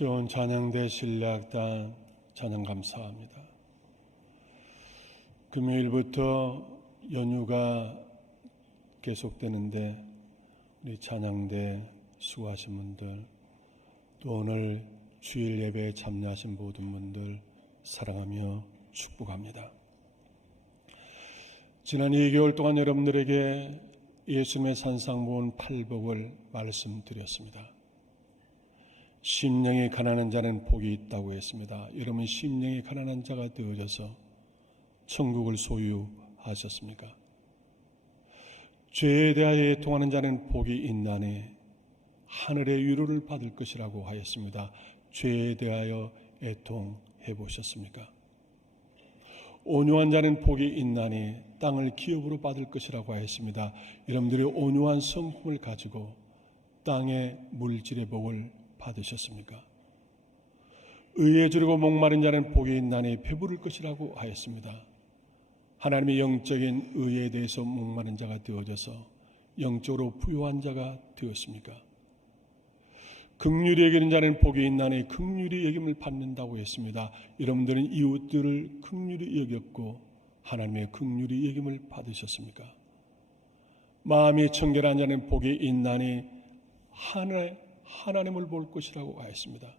시온 찬양대 신뢰악단 찬양 감사합니다. 금요일부터 연휴가 계속되는데 우리 찬양대 수고하신 분들, 또 오늘 주일 예배에 참여하신 모든 분들 사랑하며 축복합니다. 지난 2개월 동안 여러분들에게 예수님의 산상보훈 8복을 말씀드렸습니다. 심령이 가난한 자는 복이 있다고 했습니다. 여러분 심령이 가난한 자가 되어져서 천국을 소유하셨습니까? 죄에 대하여 애통하는 자는 복이 있나니 하늘의 위로를 받을 것이라고 하였습니다. 죄에 대하여 애통해 보셨습니까? 온유한 자는 복이 있나니 땅을 기업으로 받을 것이라고 하였습니다. 여러분들이 온유한 성품을 가지고 땅의 물질의 복을 받으셨습니까? 의에 주르고 목마른 자는 복이 있나니 배부를 것이라고 하였습니다. 하나님의 영적인 의에 대해서 목마른 자가 되어져서 영적으로 부유한 자가 되었습니까? 긍휼히 여기는 자는 복이 있나니 긍휼히 여김을 받는다고 했습니다. 여러분들은 이웃들을 긍휼히 여겼고 하나님의 긍휼히 여김을 받으셨습니까? 마음이 청결한 자는 복이 있나니 하나님을 볼 것이라고 하였습니다.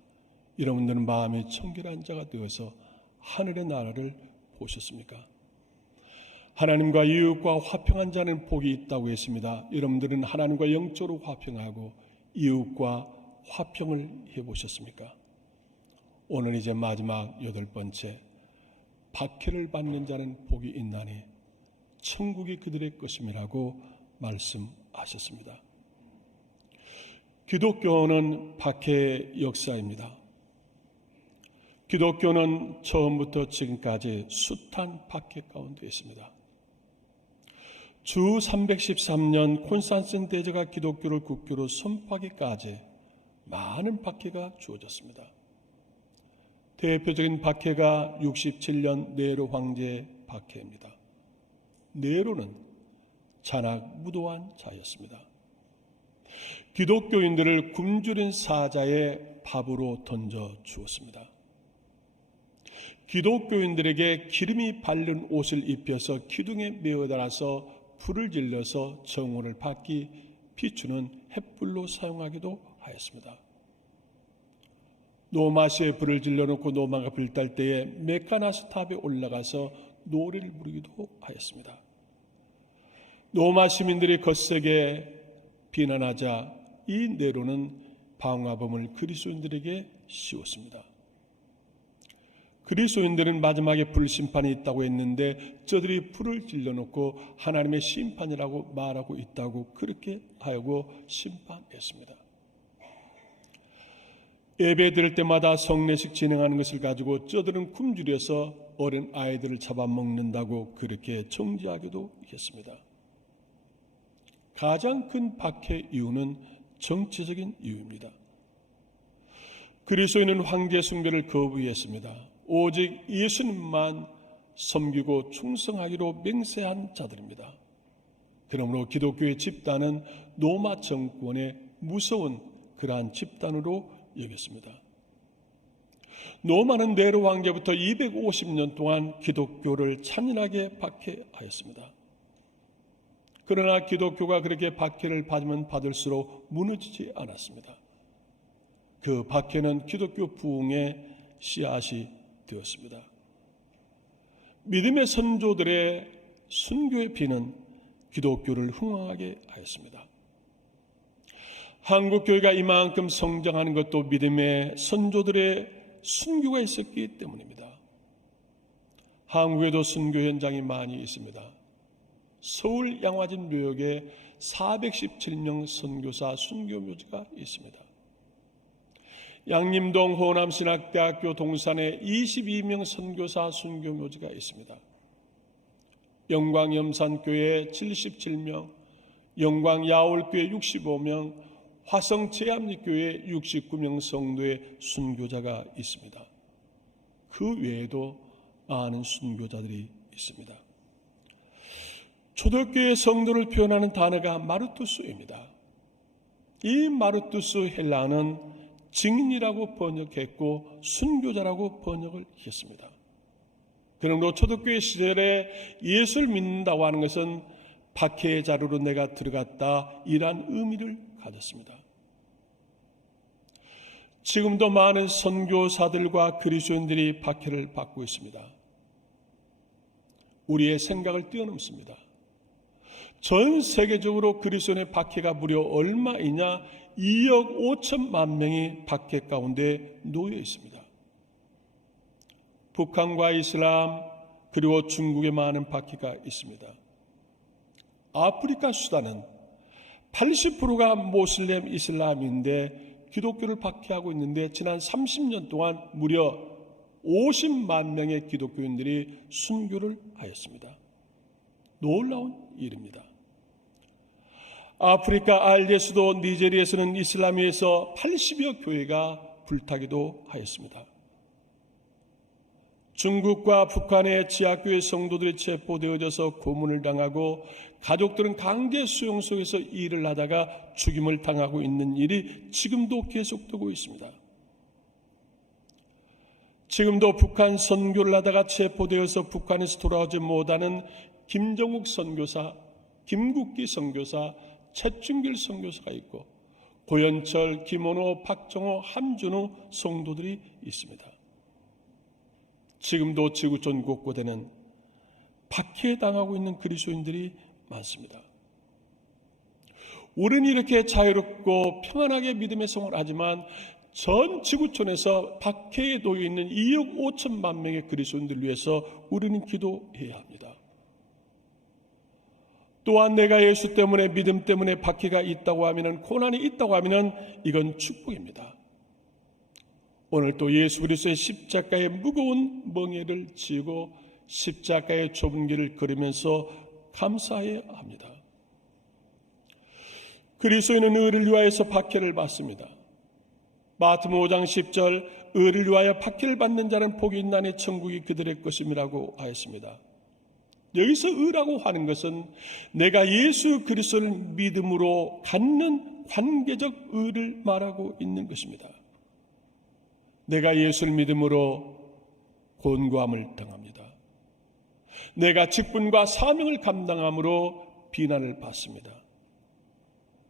여러분들은 마음이 청결한 자가 되어서 하늘의 나라를 보셨습니까? 하나님과 이웃과 화평한 자는 복이 있다고 했습니다. 여러분들은 하나님과 영적으로 화평하고 이웃과 화평을 해보셨습니까? 오늘 이제 마지막 8번째, 박해를 받는 자는 복이 있나니 천국이 그들의 것임이라고 말씀하셨습니다. 기독교는 박해의 역사입니다. 기독교는 처음부터 지금까지 숱한 박해 가운데 있습니다. 주 313년 콘스탄틴 대제가 기독교를 국교로 선포하기까지 많은 박해가 주어졌습니다. 대표적인 박해가 67년 네로 황제의 박해입니다. 네로는 잔악무도한 자였습니다. 기독교인들을 굶주린 사자의 밥으로 던져 주었습니다. 기독교인들에게 기름이 바른 옷을 입혀서 기둥에 매어달아서 불을 질러서 정오를 받기 비추는 횃불로 사용하기도 하였습니다. 노마시에 불을 질러놓고 노마가 불탈 때에 메카나스 탑에 올라가서 노래를 부르기도 하였습니다. 노마 시민들이 거세게 비난하자 이 네로는 방화범을 그리스도인들에게 씌웠습니다. 그리스도인들은 마지막에 불심판이 있다고 했는데 저들이 불을 질러놓고 하나님의 심판이라고 말하고 있다고 그렇게 하고 심판했습니다. 예배 드릴 때마다 성례식 진행하는 것을 가지고 저들은 굶주려서 어린 아이들을 잡아먹는다고 그렇게 정죄하기도 했습니다. 가장 큰 박해 이유는 정치적인 이유입니다. 그리스도인은 황제 숭배를 거부했습니다. 오직 예수님만 섬기고 충성하기로 맹세한 자들입니다. 그러므로 기독교의 집단은 로마 정권의 무서운 그러한 집단으로 여겼습니다. 로마는 네로 황제부터 250년 동안 기독교를 잔인하게 박해하였습니다. 그러나 기독교가 그렇게 박해를 받으면 받을수록 무너지지 않았습니다. 그 박해는 기독교 부흥의 씨앗이 되었습니다. 믿음의 선조들의 순교의 피는 기독교를 흥왕하게 하였습니다. 한국교회가 이만큼 성장하는 것도 믿음의 선조들의 순교가 있었기 때문입니다. 한국에도 순교 현장이 많이 있습니다. 서울 양화진 묘역에 417명 선교사 순교묘지가 있습니다. 양림동 호남신학대학교 동산에 22명 선교사 순교묘지가 있습니다. 영광염산교회 77명, 영광야올교회 65명, 화성제암리교회 69명 성도의 순교자가 있습니다. 그 외에도 많은 순교자들이 있습니다. 초대교회 성도를 표현하는 단어가 마르투스입니다. 이 마르투스 헬라어는 증인이라고 번역했고 순교자라고 번역을 했습니다. 그러므로 초대교회 시절에 예수를 믿는다고 하는 것은 박해의 자루로 내가 들어갔다 이란 의미를 가졌습니다. 지금도 많은 선교사들과 그리스도인들이 박해를 받고 있습니다. 우리의 생각을 뛰어넘습니다. 전 세계적으로 그리스도인의 박해가 무려 얼마이냐? 2억 5천만 명이 박해 가운데 놓여 있습니다. 북한과 이슬람 그리고 중국에 많은 박해가 있습니다. 아프리카 수단은 80%가 모슬렘 이슬람인데 기독교를 박해하고 있는데 지난 30년 동안 무려 50만 명의 기독교인들이 순교를 하였습니다. 놀라운 일입니다. 아프리카 알제수도 니제리아에서는 이슬람위에서 80여 교회가 불타기도 하였습니다. 중국과 북한의 지하교회 성도들이 체포되어져서 고문을 당하고 가족들은 강제 수용 속에서 일을 하다가 죽임을 당하고 있는 일이 지금도 계속되고 있습니다. 지금도 북한 선교를 하다가 체포되어서 북한에서 돌아오지 못하는 김정욱 선교사, 김국기 선교사, 최충길 선교사가 있고 고현철, 김원호, 박정호, 함준호 성도들이 있습니다. 지금도 지구촌 곳곳에는 박해당하고 있는 그리스도인들이 많습니다. 우리는 이렇게 자유롭고 평안하게 믿음의 생활을 하지만 전 지구촌에서 박해에 놓여 있는 2억 5천만 명의 그리스도인들을 위해서 우리는 기도해야 합니다. 또한 내가 예수 때문에 믿음 때문에 박해가 있다고 하면 고난이 있다고 하면 이건 축복입니다. 오늘 또 예수 그리스도의 십자가의 무거운 멍에를 지고 십자가의 좁은 길을 걸으면서 감사해야 합니다. 그리스도인은 의를 위하여서 박해를 받습니다. 마태복음 5장 10절 의를 위하여 박해를 받는 자는 복이 있나니 천국이 그들의 것임이라고 하였습니다. 여기서 의라고 하는 것은 내가 예수 그리스도를 믿음으로 갖는 관계적 의를 말하고 있는 것입니다. 내가 예수를 믿음으로 곤고함을 당합니다. 내가 직분과 사명을 감당함으로 비난을 받습니다.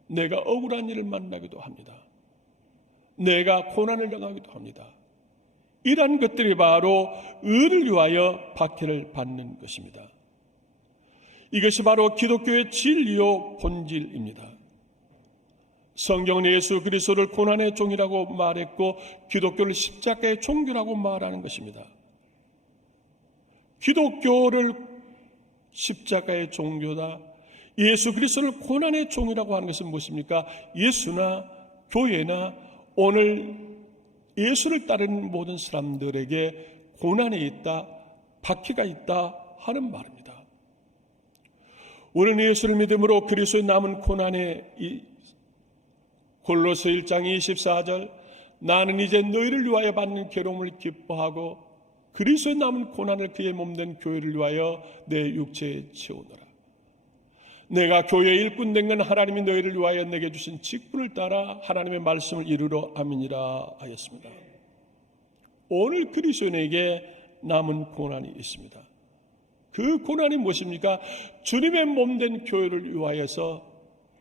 내가 억울한 일을 만나기도 합니다. 내가 고난을 당하기도 합니다. 이러한 것들이 바로 의를 위하여 박해를 받는 것입니다. 이것이 바로 기독교의 진리요 본질입니다. 성경은 예수 그리스도를 고난의 종이라고 말했고 기독교를 십자가의 종교라고 말하는 것입니다. 기독교를 십자가의 종교다. 예수 그리스도를 고난의 종이라고 하는 것은 무엇입니까? 예수나 교회나 오늘 예수를 따르는 모든 사람들에게 고난이 있다, 박해가 있다 하는 말입니다. 우리는 예수를 믿음으로 그리스도의 남은 고난에 골로새 1장 24절 나는 이제 너희를 위하여 받는 괴로움을 기뻐하고 그리스도의 남은 고난을 그의 몸된 교회를 위하여 내 육체에 채우노라. 내가 교회의 일꾼 된 건 하나님이 너희를 위하여 내게 주신 직분을 따라 하나님의 말씀을 이루러 아멘이라 하였습니다. 오늘 그리스도인에게 남은 고난이 있습니다. 그 고난이 무엇입니까? 주님의 몸된 교회를 위하여서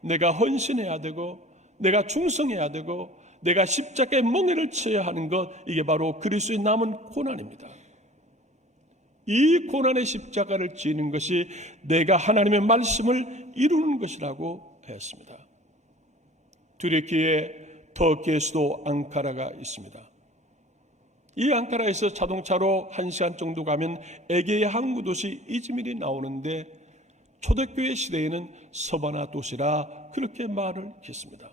내가 헌신해야 되고 내가 충성해야 되고 내가 십자가의 멍에를 쳐야 하는 것, 이게 바로 그리스도의 남은 고난입니다. 이 고난의 십자가를 지는 것이 내가 하나님의 말씀을 이루는 것이라고 했습니다. 튀르키예, 터키의 수도 앙카라가 있습니다. 이 앙카라에서 자동차로 1시간 정도 가면 에게의 항구 도시 이즈밀이 나오는데 초대교회 시대에는 서바나 도시라 그렇게 말을 했습니다.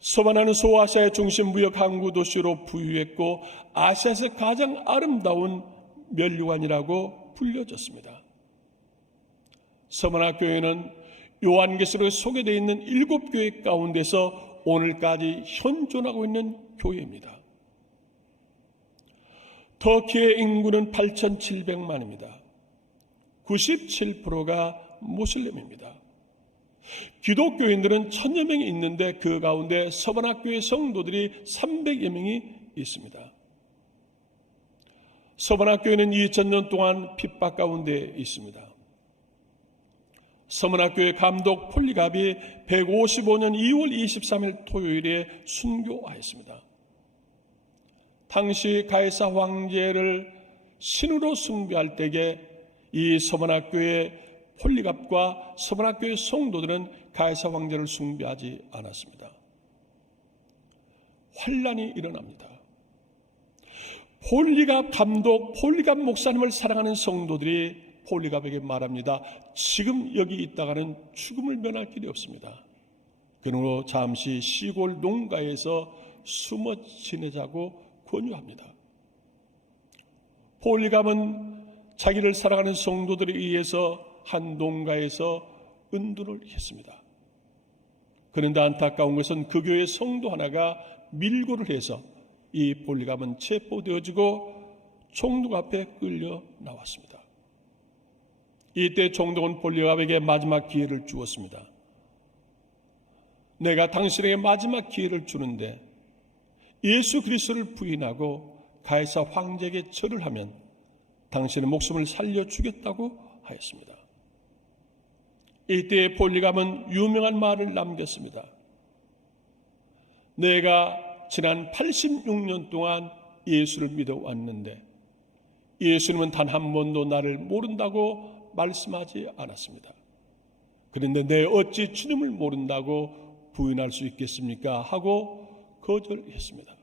서바나는 소아시아의 중심 무역 항구 도시로 부유했고 아시아에서 가장 아름다운 면류관이라고 불려졌습니다. 서바나 교회는 요한계시록에 소개되어 있는 7교회 가운데서 오늘까지 현존하고 있는 교회입니다. 터키의 인구는 8,700만입니다. 97%가 모슬렘입니다. 기독교인들은 1000여 명이 있는데 그 가운데 서번학교의 성도들이 300여 명이 있습니다. 서번학교에는 2000년 동안 핍박 가운데 있습니다. 서문학교의 감독 폴리갑이 155년 2월 23일 토요일에 순교하였습니다. 당시 가이사 황제를 신으로 숭배할 때에 이 서문학교의 폴리갑과 서문학교의 성도들은 가이사 황제를 숭배하지 않았습니다. 환란이 일어납니다. 폴리갑 감독, 폴리갑 목사님을 사랑하는 성도들이 폴리갑에게 말합니다. 지금 여기 있다가는 죽음을 면할 길이 없습니다. 그러므로 잠시 시골 농가에서 숨어 지내자고 권유합니다. 폴리갑은 자기를 사랑하는 성도들에 의해서 한 농가에서 은둔을 했습니다. 그런데 안타까운 것은 그 교회 성도 하나가 밀고를 해서 이 폴리갑은 체포되어지고 총독 앞에 끌려 나왔습니다. 이때 총독은 폴리갑에게 마지막 기회를 주었습니다. 내가 당신에게 마지막 기회를 주는데 예수 그리스도를 부인하고 가이사 황제에게 절을 하면 당신의 목숨을 살려주겠다고 하였습니다. 이때 폴리갑은 유명한 말을 남겼습니다. 내가 지난 86년 동안 예수를 믿어왔는데 예수님은 단 한 번도 나를 모른다고 말씀하지 않았습니다. 그런데 내 어찌 주님을 모른다고 부인할 수 있겠습니까? 하고 거절했습니다.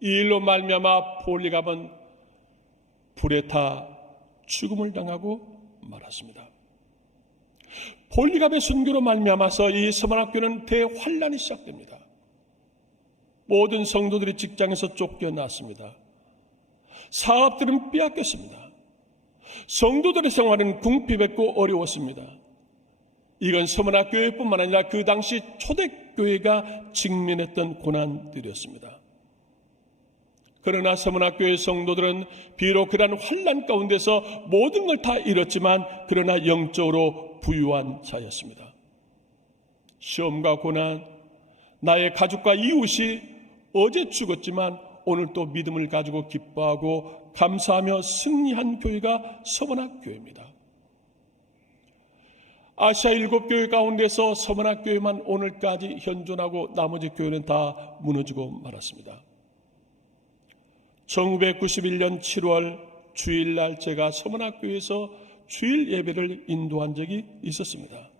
이 일로 말미암아 폴리갑은 불에 타 죽음을 당하고 말았습니다. 폴리갑의 순교로 말미암아서 이 서문학교는 대환란이 시작됩니다. 모든 성도들이 직장에서 쫓겨났습니다. 사업들은 빼앗겼습니다. 성도들의 생활은 궁핍했고 어려웠습니다. 이건 서문학교회뿐만 아니라 그 당시 초대교회가 직면했던 고난들이었습니다. 그러나 서문학교의 성도들은 비록 그러한 환난 가운데서 모든 걸 다 잃었지만 그러나 영적으로 부유한 자였습니다. 시험과 고난, 나의 가족과 이웃이 어제 죽었지만 오늘 또 믿음을 가지고 기뻐하고 감사하며 승리한 교회가 서문학교회입니다. 아시아 7교회 가운데서 서문학교회만 오늘까지 현존하고 나머지 교회는 다 무너지고 말았습니다. 1991년 7월 주일날 제가 서문학교에서 주일 예배를 인도한 적이 있었습니다.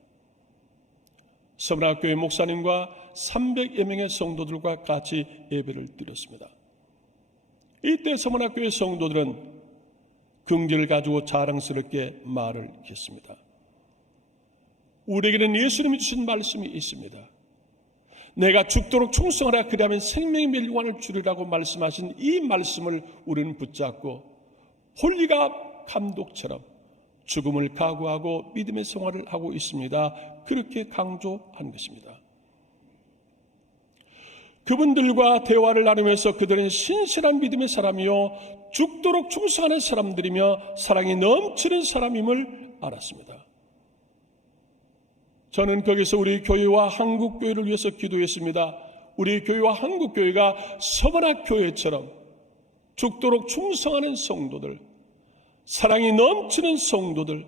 서문학교회 목사님과 300여 명의 성도들과 같이 예배를 드렸습니다. 이때 서문학교의 성도들은 긍지를 가지고 자랑스럽게 말을 했습니다. 우리에게는 예수님이 주신 말씀이 있습니다. 내가 죽도록 충성하라 그리하면 생명의 멸관을 주리라고 말씀하신 이 말씀을 우리는 붙잡고 폴리갑 감독처럼 죽음을 각오하고 믿음의 생활을 하고 있습니다. 그렇게 강조한 것입니다. 그분들과 대화를 나누면서 그들은 신실한 믿음의 사람이요 죽도록 충성하는 사람들이며 사랑이 넘치는 사람임을 알았습니다. 저는 거기서 우리 교회와 한국교회를 위해서 기도했습니다. 우리 교회와 한국교회가 서문학교회처럼 죽도록 충성하는 성도들, 사랑이 넘치는 성도들,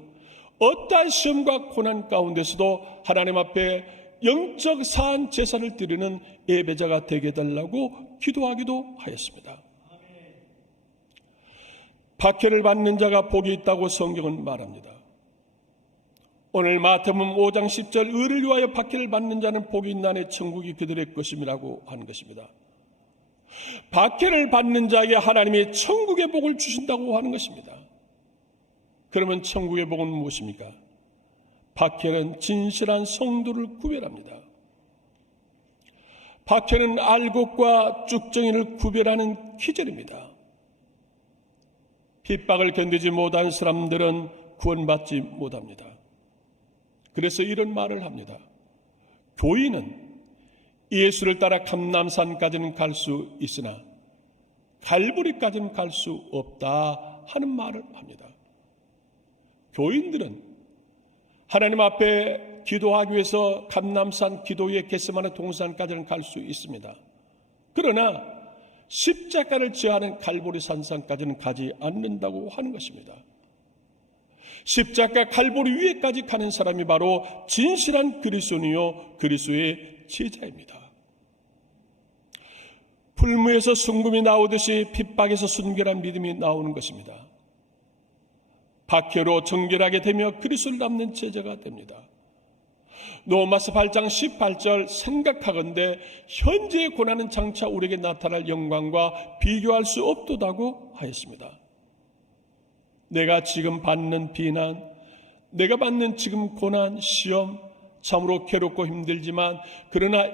어떠한 시험과 고난 가운데서도 하나님 앞에 영적 사한 제사를 드리는 예배자가 되게 해달라고 기도하기도 하였습니다. 박해를 받는 자가 복이 있다고 성경은 말합니다. 오늘 마태복음 5장 10절 의를 위하여 박해를 받는 자는 복이 있나니 천국이 그들의 것임이라고 하는 것입니다. 박해를 받는 자에게 하나님이 천국의 복을 주신다고 하는 것입니다. 그러면 천국의 복은 무엇입니까? 박해는 진실한 성도를 구별합니다. 박해는 알곡과 쭉정이를 구별하는 기절입니다. 핍박을 견디지 못한 사람들은 구원받지 못합니다. 그래서 이런 말을 합니다. 교인은 예수를 따라 감람산까지는 갈 수 있으나 갈보리까지는 갈 수 없다 하는 말을 합니다. 교인들은 하나님 앞에 기도하기 위해서 감람산, 기도의 겟세마네 동산까지는 갈 수 있습니다. 그러나 십자가를 지하는 갈보리 산상까지는 가지 않는다고 하는 것입니다. 십자가 갈보리 위에까지 가는 사람이 바로 진실한 그리스도이요 그리스도의 제자입니다. 풀무에서 순금이 나오듯이 핍박에서 순결한 믿음이 나오는 것입니다. 박해로 정결하게 되며 그리스도를 닮는 제자가 됩니다. 로마서 8장 18절 생각하건대 현재의 고난은 장차 우리에게 나타날 영광과 비교할 수 없도다고 하였습니다. 내가 지금 받는 비난, 내가 받는 지금 고난, 시험 참으로 괴롭고 힘들지만 그러나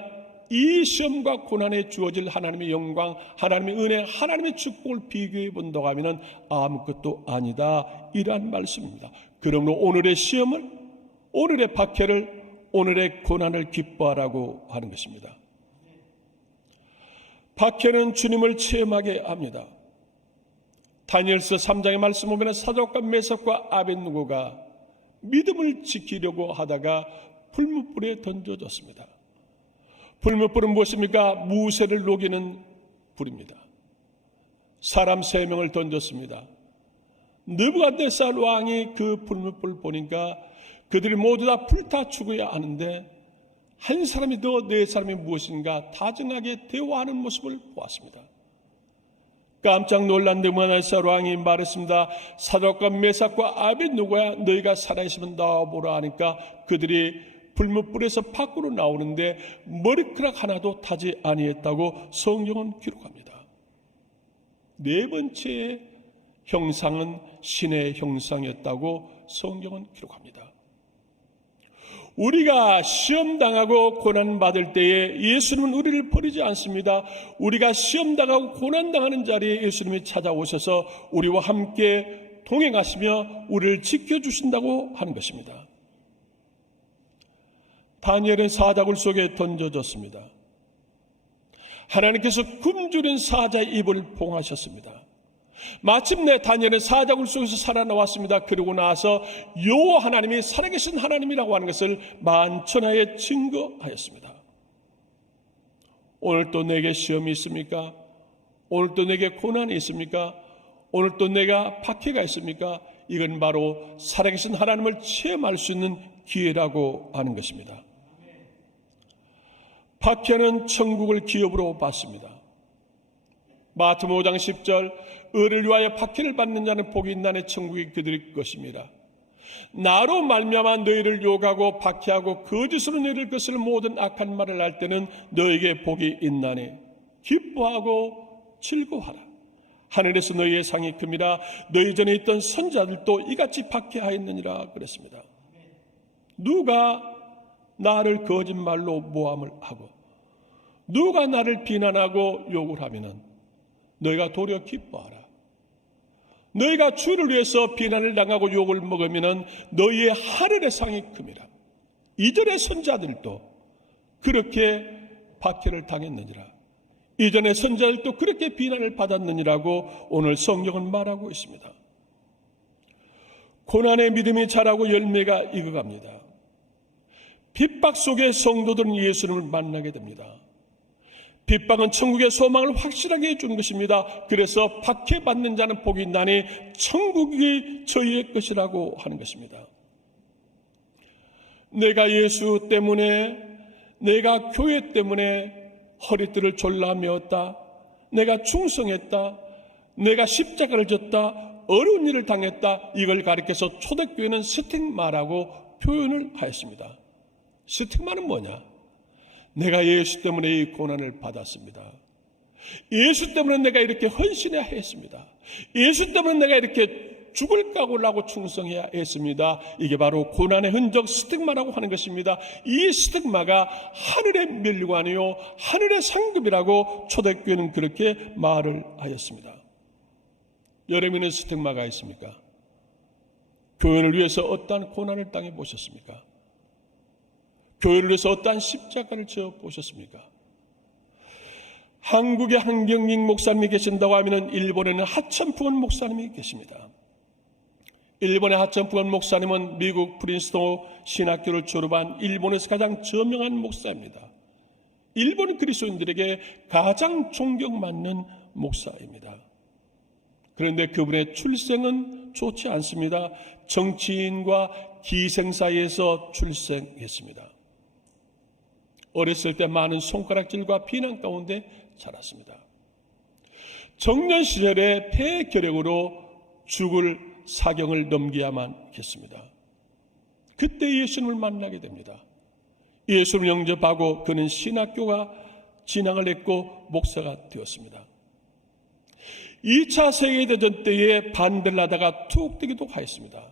이 시험과 고난에 주어질 하나님의 영광, 하나님의 은혜, 하나님의 축복을 비교해 본다고 하면 아무것도 아니다 이러한 말씀입니다. 그러므로 오늘의 시험을, 오늘의 박해를, 오늘의 고난을 기뻐하라고 하는 것입니다. 박해는 주님을 체험하게 합니다. 다니엘서 3장의 말씀 보면 사독과 메삭과 아벳느고가 믿음을 지키려고 하다가 불뭇불에 던져졌습니다. 불뭇불은 무엇입니까? 무쇠를 녹이는 불입니다. 사람 3명을 던졌습니다. 느부갓네살 왕이 그 불뭇불을 보니까 그들이 모두 다 불타 죽어야 하는데 한 사람이 더 네 사람이 무엇인가 다정하게 대화하는 모습을 보았습니다. 깜짝 놀란 느부갓네살 왕이 말했습니다. 사독과 메삭과 아벳느고야, 너희가 살아있으면 나와보라 하니까 그들이 불뭇불에서 밖으로 나오는데 머리카락 하나도 타지 아니했다고 성경은 기록합니다. 네 번째 형상은 신의 형상이었다고 성경은 기록합니다. 우리가 시험당하고 고난받을 때에 예수님은 우리를 버리지 않습니다. 우리가 시험당하고 고난당하는 자리에 예수님이 찾아오셔서 우리와 함께 동행하시며 우리를 지켜주신다고 하는 것입니다. 다니엘은 사자굴 속에 던져졌습니다. 하나님께서 굶주린 사자의 입을 봉하셨습니다. 마침내 다니엘은 사자굴 속에서 살아나왔습니다. 그러고 나서 여호와 하나님이 살아계신 하나님이라고 하는 것을 만천하에 증거하였습니다. 오늘도 내게 시험이 있습니까? 오늘도 내게 고난이 있습니까? 오늘도 내가 박해가 있습니까? 이건 바로 살아계신 하나님을 체험할 수 있는 기회라고 하는 것입니다. 박해는 천국을 기업으로 받습니다. 마태복음 5장 10절 의를 위하여 박해를 받는 자는 복이 있나니 천국이 그들의 것입니다. 나로 말미암아 너희를 욕하고 박해하고 거짓으로 너희를 것을 모든 악한 말을 할 때는 너희에게 복이 있나니 기뻐하고 즐거워하라. 하늘에서 너희의 상이 큽니다. 너희 전에 있던 선자들도 이같이 박해하였느니라 그랬습니다. 누가 나를 거짓말로 모함을 하고 누가 나를 비난하고 욕을 하면은 너희가 도리어 기뻐하라. 너희가 주를 위해서 비난을 당하고 욕을 먹으면 너희의 하늘의 상이 큽니다. 이전의 선자들도 그렇게 박해를 당했느니라. 이전의 선자들도 그렇게 비난을 받았느니라고 오늘 성경은 말하고 있습니다. 고난의 믿음이 자라고 열매가 익어갑니다. 핍박 속의 성도들은 예수님을 만나게 됩니다. 핍박은 천국의 소망을 확실하게 해주는 것입니다. 그래서 박해받는 자는 복이 있나니 천국이 저희의 것이라고 하는 것입니다. 내가 예수 때문에, 내가 교회 때문에 허리띠를 졸라 메었다, 내가 충성했다, 내가 십자가를 졌다, 어려운 일을 당했다, 이걸 가리켜서 초대교회는 스tig마라고 표현을 하였습니다. 스tig마는 뭐냐? 내가 예수 때문에 이 고난을 받았습니다. 예수 때문에 내가 이렇게 헌신해야 했습니다. 예수 때문에 내가 이렇게 죽을 각오를 하고 충성해야 했습니다. 이게 바로 고난의 흔적 스tig마라고 하는 것입니다. 이 스tig마가 하늘의 멸관이요 하늘의 상급이라고 초대교회는 그렇게 말을 하였습니다. 여러분은 스tig마가 있습니까? 교회를 위해서 어떠한 고난을 당해 보셨습니까? 교회를 위해서 어떠한 십자가를 지어 보셨습니까? 한국에 한경익 목사님이 계신다고 하면 일본에는 하천풍원 목사님이 계십니다. 일본의 하천푸건 목사님은 미국 프린스턴 신학교를 졸업한 일본에서 가장 저명한 목사입니다. 일본 그리스도인들에게 가장 존경받는 목사입니다. 그런데 그분의 출생은 좋지 않습니다. 정치인과 기생 사이에서 출생했습니다. 어렸을 때 많은 손가락질과 비난 가운데 자랐습니다. 청년 시절에 폐결핵으로 죽을 사경을 넘겨야만 했습니다. 그때 예수님을 만나게 됩니다. 예수를 영접하고 그는 신학교가 진학을 했고 목사가 되었습니다. 2차 세계대전 때에 반대를 하다가 투옥되기도 하였습니다.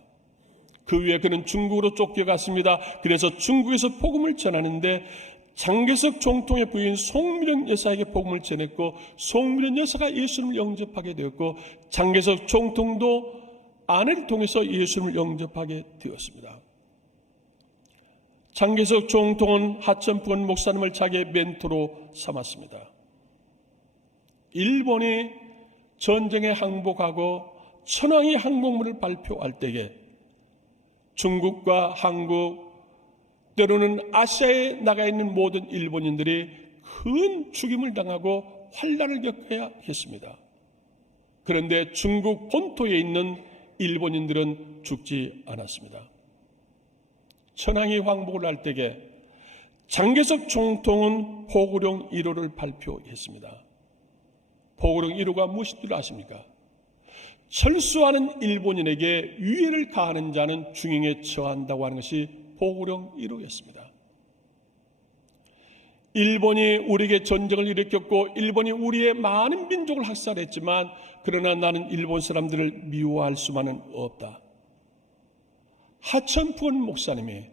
그 후에 그는 중국으로 쫓겨갔습니다. 그래서 중국에서 복음을 전하는데 장개석 총통의 부인 송미령 여사에게 복음을 전했고 송미령 여사가 예수님을 영접하게 되었고 장개석 총통도 아내를 통해서 예수님을 영접하게 되었습니다. 장개석 총통은 하천푸건 목사님을 자기의 멘토로 삼았습니다. 일본이 전쟁에 항복하고 천황이 항복문을 발표할 때에 중국과 한국 때로는 아시아에 나가 있는 모든 일본인들이 큰 죽임을 당하고 환난을 겪어야 했습니다. 그런데 중국 본토에 있는 일본인들은 죽지 않았습니다. 천황이 항복을 할 때에 장개석 총통은 포구령 1호를 발표했습니다. 포구령 1호가 무엇인 줄 아십니까? 철수하는 일본인에게 유해를 가하는 자는 중형에 처한다고 하는 것이 포구령 1호였습니다. 일본이 우리에게 전쟁을 일으켰고 일본이 우리의 많은 민족을 학살했지만 그러나 나는 일본 사람들을 미워할 수만은 없다. 하천푸건 목사님이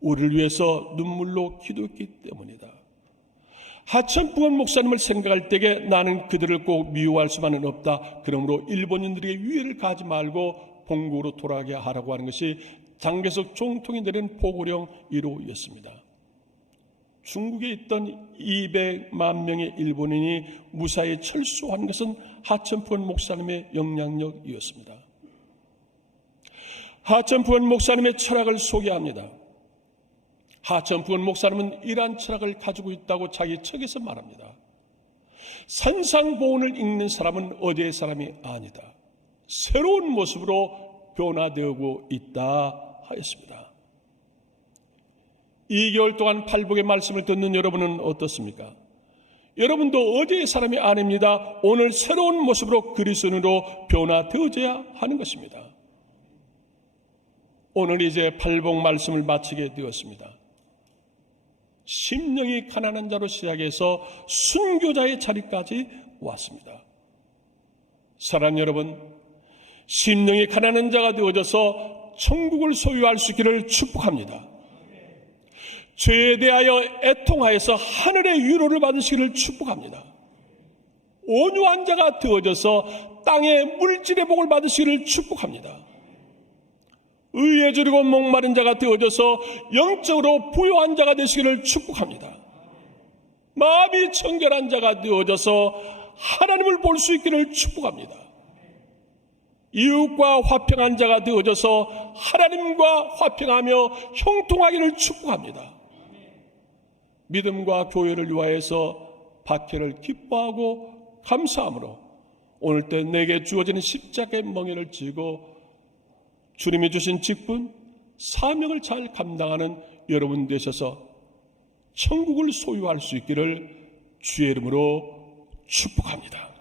우리를 위해서 눈물로 기도했기 때문이다. 하천푸건 목사님을 생각할 때에 나는 그들을 꼭 미워할 수만은 없다. 그러므로 일본인들에게 위해를 가하지 말고 본국으로 돌아가게 하라고 하는 것이 장개석 총통이 내린 포구령 1호였습니다. 중국에 있던 200만 명의 일본인이 무사히 철수한 것은 하천푸건 목사님의 영향력이었습니다. 하천푸건 목사님의 철학을 소개합니다. 하천푸건 목사님은 이러한 철학을 가지고 있다고 자기 책에서 말합니다. 산상보훈을 읽는 사람은 어제의 사람이 아니다. 새로운 모습으로 변화되고 있다 하였습니다. 2개월 동안 팔복의 말씀을 듣는 여러분은 어떻습니까? 여러분도 어제의 사람이 아닙니다. 오늘 새로운 모습으로 그리스도인으로 변화되어져야 하는 것입니다. 오늘 이제 팔복 말씀을 마치게 되었습니다. 심령이 가난한 자로 시작해서 순교자의 자리까지 왔습니다. 사랑하는 여러분, 심령이 가난한 자가 되어져서 천국을 소유할 수 있기를 축복합니다. 죄에 대하여 애통하여서 하늘의 위로를 받으시기를 축복합니다. 온유한 자가 되어져서 땅의 물질의 복을 받으시기를 축복합니다. 의에 주리고 목마른 자가 되어져서 영적으로 부요한 자가 되시기를 축복합니다. 마음이 청결한 자가 되어져서 하나님을 볼 수 있기를 축복합니다. 이웃과 화평한 자가 되어져서 하나님과 화평하며 형통하기를 축복합니다. 믿음과 교회를 위하여서 박해를 기뻐하고 감사함으로 오늘 때 내게 주어지는 십자가의 멍에를 지고 주님이 주신 직분, 사명을 잘 감당하는 여러분 되셔서 천국을 소유할 수 있기를 주의 이름으로 축복합니다.